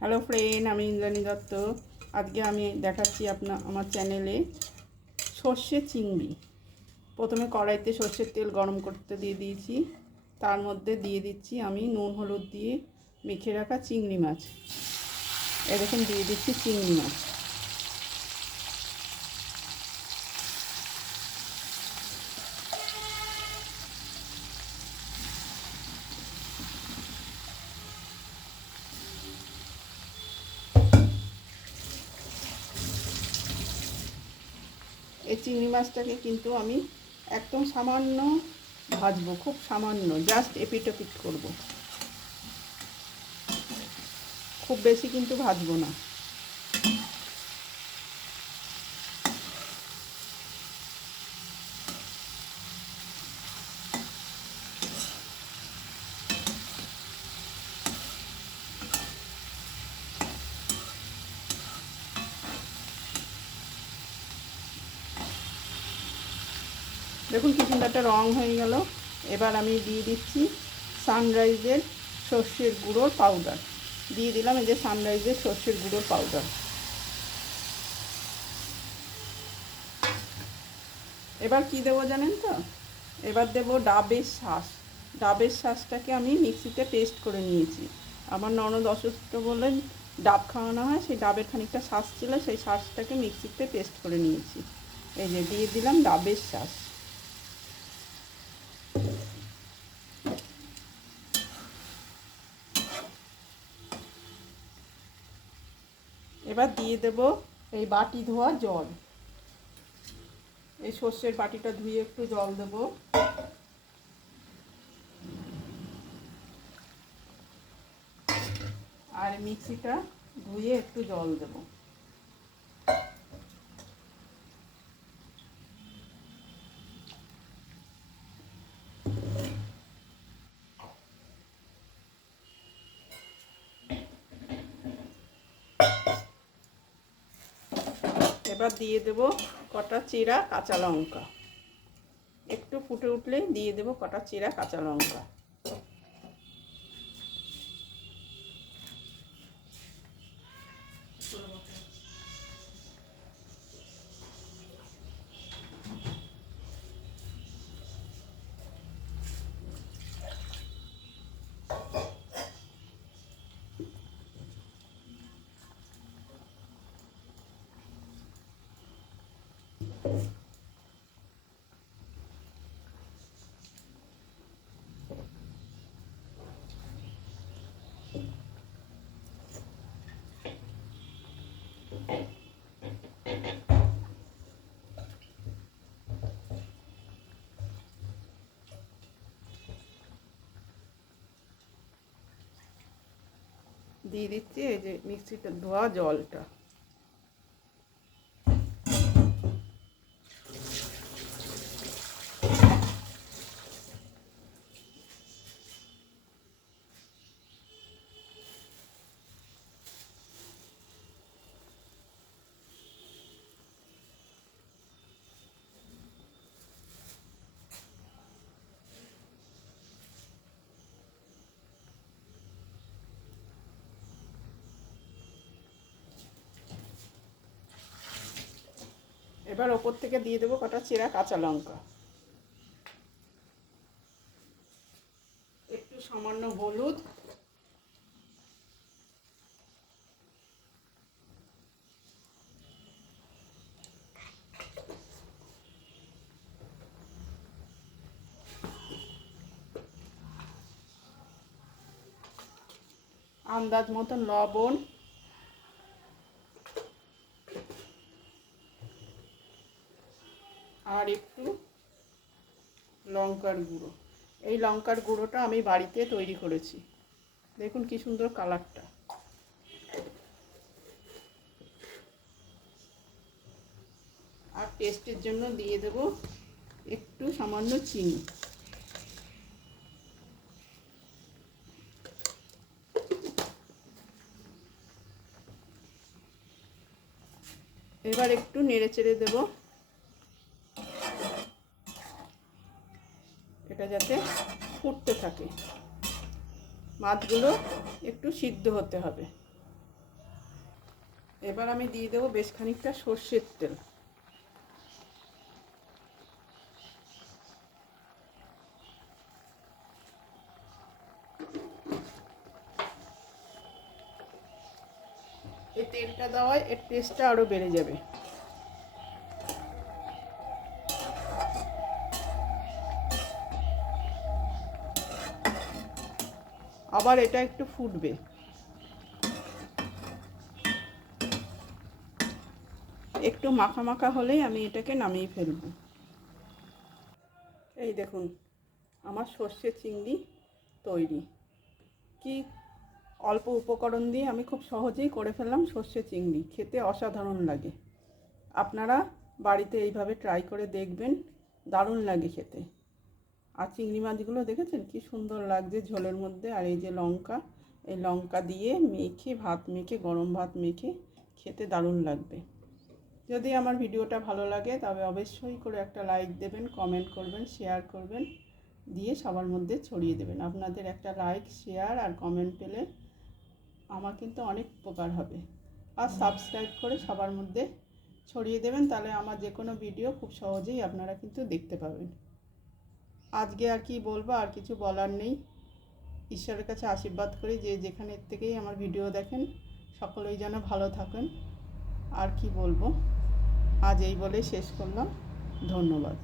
Hello friend, আমি ইন্দ্রাণী দত্ত। আজকে আমি দেখাচ্ছি আমার চ্যানেলে সর্ষে চিংড়ি। প্রথমে কড়াইতে সর্ষের তেল গরম করতে দিয়ে দিয়েছি। তার মধ্যে দিয়ে দিচ্ছি আমি নুন হলুদ দিয়ে মেখে রাখা চিংড়ি মাছ। এরকম দিয়ে দিচ্ছি চিংড়ি মাছ। এই চিংড়ি মাছটাকে কিন্তু আমি একদম সামান্য ভাজবো, খুব সামান্য, জাস্ট এপিট ওপিট করবো, খুব বেশি কিন্তু ভাজবো না। দেখুন কি সুন্দর একটা রং হয়ে গেল। এবার আমি দিয়ে দিচ্ছি সানরাইজের সর্ষের গুঁড়োর পাউডার। দিয়ে দিলাম এই যে সানরাইজের সর্ষের গুঁড়োর পাউডার। এবার কি দেবো জানেন তো? এবার দেবো ডাবের শাঁস। ডাবের শাঁসটাকে আমি মিক্সিতে পেস্ট করে নিয়েছি। আমার ননদ অসুস্থ বলে ডাব খাওয়ানো হয়, সেই ডাবের খানিকটা শাঁস ছিল, সেই শাঁসটাকে মিক্সিতে পেস্ট করে নিয়েছি। এই যে দিয়ে দিলাম ডাবের শাঁস। এবার দিয়ে দেব এই বাটি ধোয়া জল। এই সর্ষের বাটিটা ধুয়ে একটু জল দেব। আর মিক্সিটা ধুয়ে একটু জল দেব। এবার দিয়ে দেব কটা চিরা কাঁচা লঙ্কা। একটু ফুটে উঠলে দিয়ে দেব কটা চিরা কাঁচা লঙ্কা। দিয়ে দিচ্ছি এই যে মিক্সিটা ধোয়া জলটা। এবার ওপর থেকে দিয়ে দেবো কটা চেরা কাঁচা লঙ্কা, একটু সামান্য হলুদ, আন্দাজ মতন লবণ, আর একটু লঙ্কার গুঁড়ো। এই লঙ্কার গুঁড়োটা আমি বাড়িতে তৈরি করেছি। দেখুন কি সুন্দর কালারটা। আর টেস্টের জন্য দিয়ে দেব একটু সামান্য চিনি। এবার একটু নেড়ে চেড়ে দেব, এটা যাতে ফুটতে থাকে। মাছগুলো একটু সিদ্ধ হতে হবে। এবার আমি দিয়ে দেবো বেশ খানিকটা সর্ষের তেল। এই তেলটা দেওয়ায় এর টেস্টটা আরও বেড়ে যাবে। আবার এটা একটু ফুটবে। একটু মাখা মাখা হলেই আমি এটাকে নামিয়ে ফেলব। এই দেখুন আমার সর্ষে চিংড়ি তৈরি। কি অল্প উপকরণ দিয়ে আমি খুব সহজেই করে ফেললাম সর্ষে চিংড়ি। খেতে অসাধারণ লাগে। আপনারা বাড়িতে এইভাবে ট্রাই করে দেখবেন, দারুণ লাগে খেতে। আর চিংড়ি মাছগুলো দেখেছেন কি সুন্দর লাগছে ঝোলের মধ্যে। আর এই যে লঙ্কা, এই লঙ্কা দিয়ে মেখে ভাত মেখে, গরম ভাত মেখে খেতে দারুণ লাগবে। যদি আমার ভিডিওটা ভালো লাগে তবে অবশ্যই করে একটা লাইক দেবেন, কমেন্ট করবেন, শেয়ার করবেন, দিয়ে সবার মধ্যে ছড়িয়ে দেবেন। আপনাদের একটা লাইক, শেয়ার আর কমেন্ট পেলে আমার কিন্তু অনেক উপকার হবে। আর সাবস্ক্রাইব করে সবার মধ্যে ছড়িয়ে দেবেন, তাহলে আমার যে কোনো ভিডিও খুব সহজেই আপনারা কিন্তু দেখতে পাবেন। আজকে আর কি বলবো, আর কিছু বলার নেই। ঈশ্বরের কাছে আশীর্বাদ করি যে যেখানের থেকেই আমার ভিডিও দেখেন সকলেই যেন ভালো থাকেন। আর কি বলবো, আজ এই বলে শেষ করলাম। ধন্যবাদ।